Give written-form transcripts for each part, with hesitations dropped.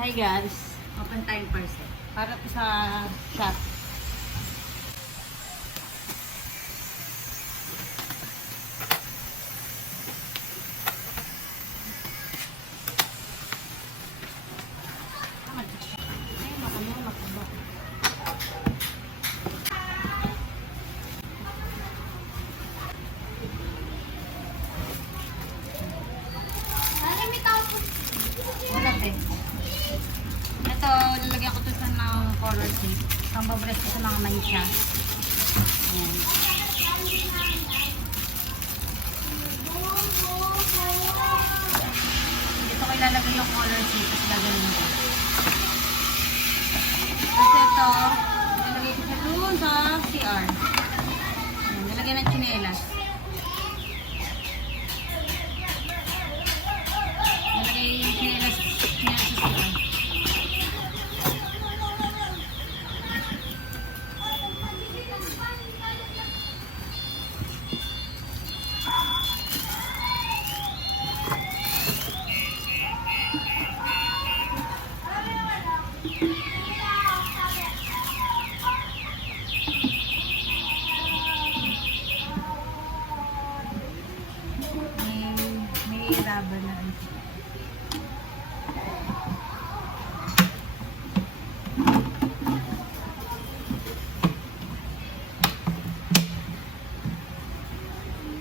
Hi guys, open time parcel. Para po sa shop. Ito, lalagyan ko ito sa ng color sheet. Pambabres ko sa mga mancha. Ayan. Dito ko ilalagay yung color sheet. Tapos gagawin ko. Tapos ito, ilalagay ko sa doon sa CR. Ayan, nilagyan ng chinelas. Nilagay yung chinelas niya sa CR. May laban na.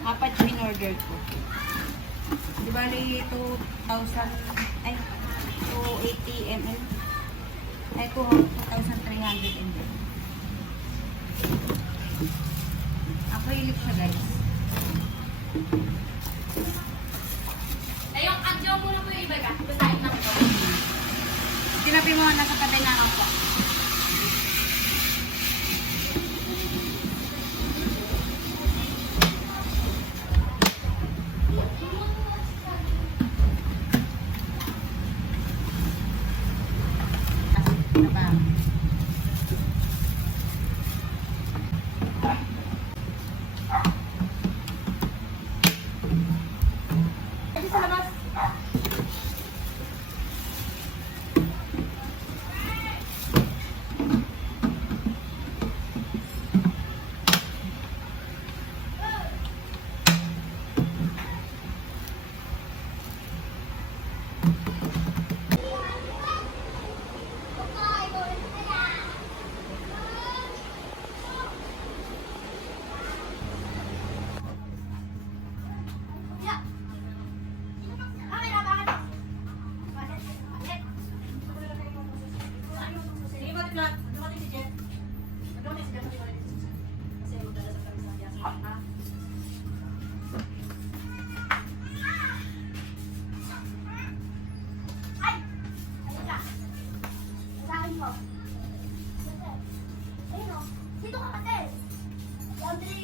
Apat yung in-order ko. Di ba 2,000, ay, 280 ml? Ay, 2,300 ml. Acrylic siya, guys. Yung adyo muna po yung iba ka. Basahin lang ito. Tinapi mo na sa patay na ako. Diba? Kasi sa labas.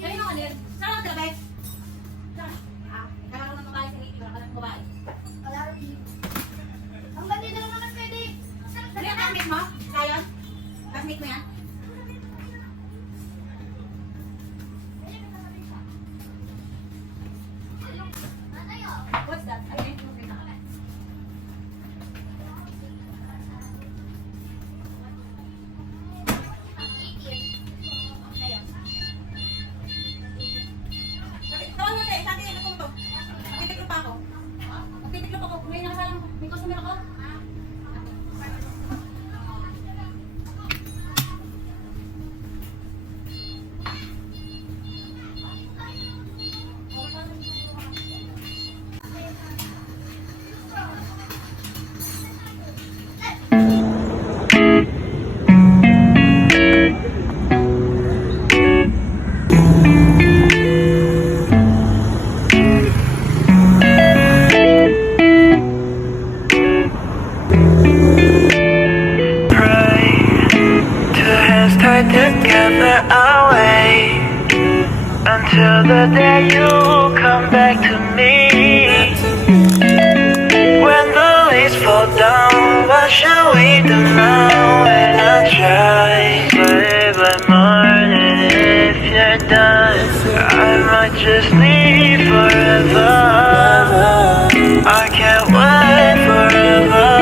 Ayun ang alin. Saan ang trabay? Kala ko ng babae sa ngiti. Kala ng babae. Ang ganda na naman pwede. Ano yung classmate mo? Kayon? Classmate mo yan? What's that? Ayun yung pinaka. Tawag mo sa isa atin, ito to. Magtitiklo pa ako. Magtitiklo pa ako. May nakasalang, may customer ako. Tied together, I'll wait until the day you come back to me. When the leaves fall down, what shall we do now? When I try, play by morning, if you're done, I might just leave forever. I can't wait forever.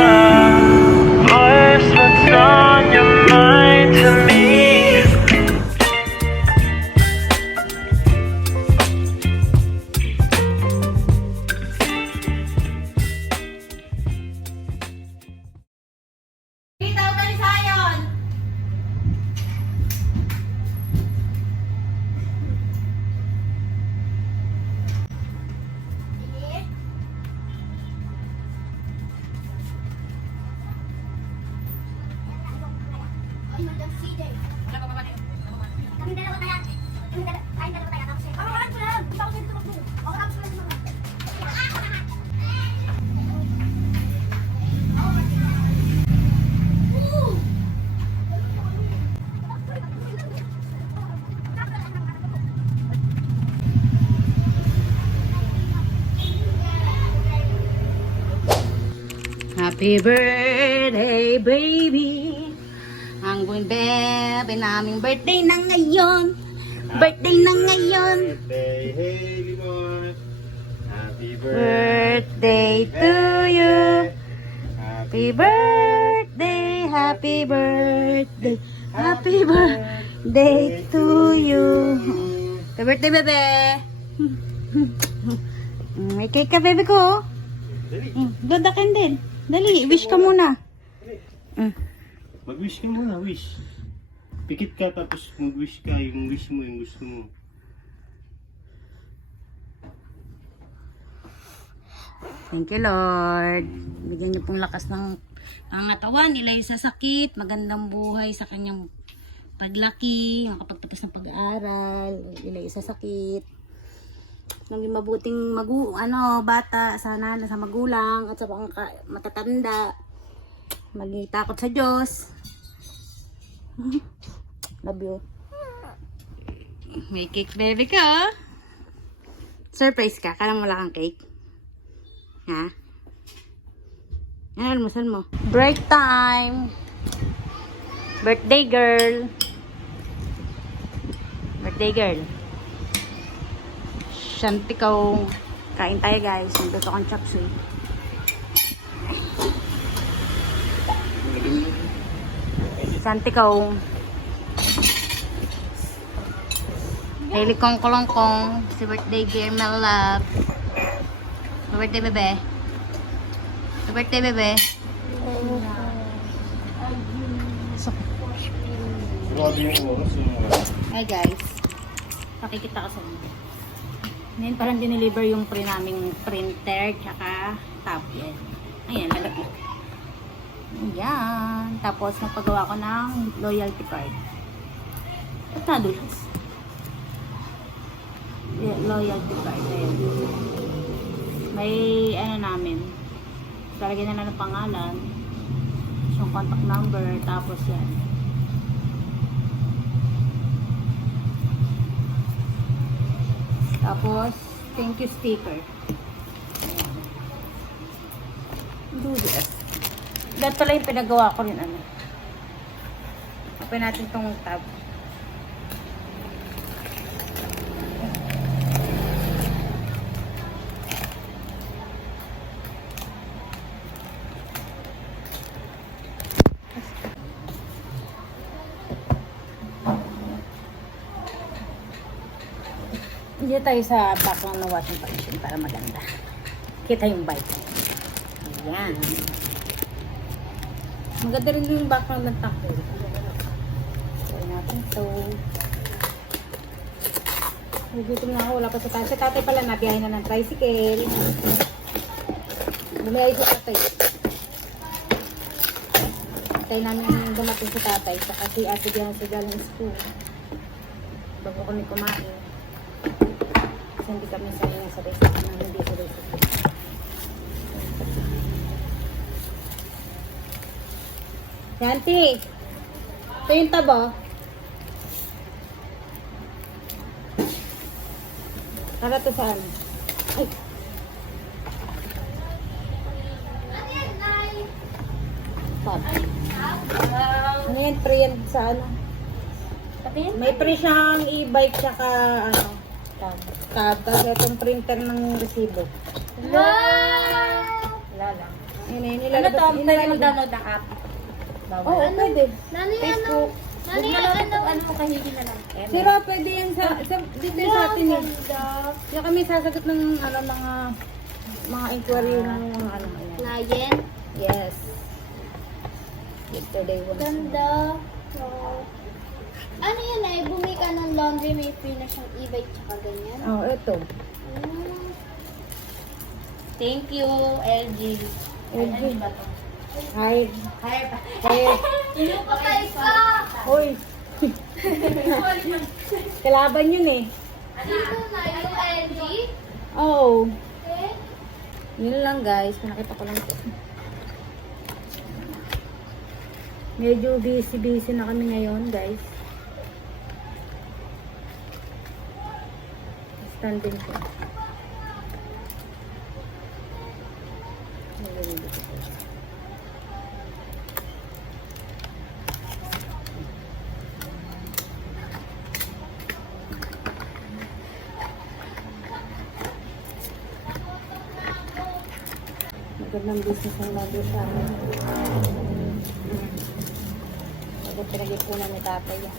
Wala pa ba natin? Kami dalawa tayo. Tayong dalawa tayo. Tapos eh. Kawakan ko lang. Gusto ko dito tumakbo. Kawakan ko lang si mama. Happy birthday, baby. Ang bebe naming birthday na ngayon. Birthday na ngayon. Birthday, Haley Boy. Happy Birthday to you. Happy birthday, happy birthday, happy birthday to you. Happy birthday, bebe. May cake ka, bebe ko. Dadakin din. Dali, wish ka muna. Mag-wish ka muna, wish. Pikit ka tapos mag-wish ka, yung wish mo, yung gusto mo. Thank you, Lord. Bigyan niyo pong lakas ng katawan nila sa sakit, magandang buhay sa kanyang paglaki, makapagtapos ng pag-aaral, ilay sa sakit. Maging mabuting bata sa sa magulang at sa mga matatanda. Maging takot sa Diyos. Love you. May cake, baby ka. Surprise ka. Kala mo wala kang cake. Ha? Yan, almusal mo. Break time. Birthday girl. Birthday girl. Shanti ko. Kain tayo, guys. Nandito akong chop suey. Shanti ko. Hailey kong kolongkong. Si birthday girl, my love. Happy birthday, bebe. Happy birthday, bebe. Grabe yung oras yung Hi, guys. Pakikita ko sa inyo. Ngayon parang dineliver yung naming printer tsaka tablet. Ayan, lalagyan. Ayan. Tapos nagpagawa ko ng loyalty card. At nadulas. Loyalty card. Ayan. May namin. Talagyan na lang ng pangalan. Yung contact number. Tapos yan. Tapos, thank you sticker. Do this. Dahil pala yung pinagawa ko rin Open natin tong tab. Dito tayo sa background ng washing machine para maganda. Kita yung bike. Ayan. Maganda rin yung background ng tank. So, natin ito. Nagutom na ako. Wala pa sa tatay. Sa tatay pala nabiyahin na ng tricycle. Bumiyahin sa tatay. Tatay namin dumating sa tatay. Saka si ate diyan sa galing school. Bago kami kumain. Kasi hindi kami sanay sa restaurant na hindi sa restaurant. Yanti! Ito yung tabo. Para to saan? Ay! Tab. Ano yan? Pre yan sa ano? May pre siyang e-bike tsaka tab. Tapos itong printer ng resibo. Wala lang. Ano to? Pwede mag-download ng app. Oo, pwede. Facebook. Ano mo kahigi na lang. Pero pwede yan dito sa atin yun. Kaya kami sasagot ng mga inquiry ng mga Client. Yes. Yesterday was. Ganda. Wow. Ano yan ay? Bumi ka ng laundry, may free na siyang e-bike tsaka ganyan. Oh, ito. Thank you, LG. LG. Ano ba to? Hi. Hire pa. Hey. Inupatay ka! Hoy. Kalaban yun eh. Dito na yung LG. Oh. Okay. Yun lang guys, pinakita ko lang ito. Medyo busy na kami ngayon guys. Stand din ko. Magandang business ang lagi sa amin. Magandang pinag-ipunan ni tatay yan.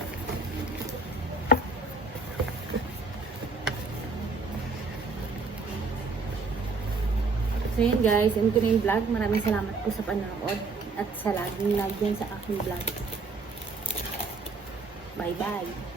So yun guys, yun ko na yung vlog. Maraming salamat po sa panonood at sa laging nandyan sa aking vlog. Bye bye!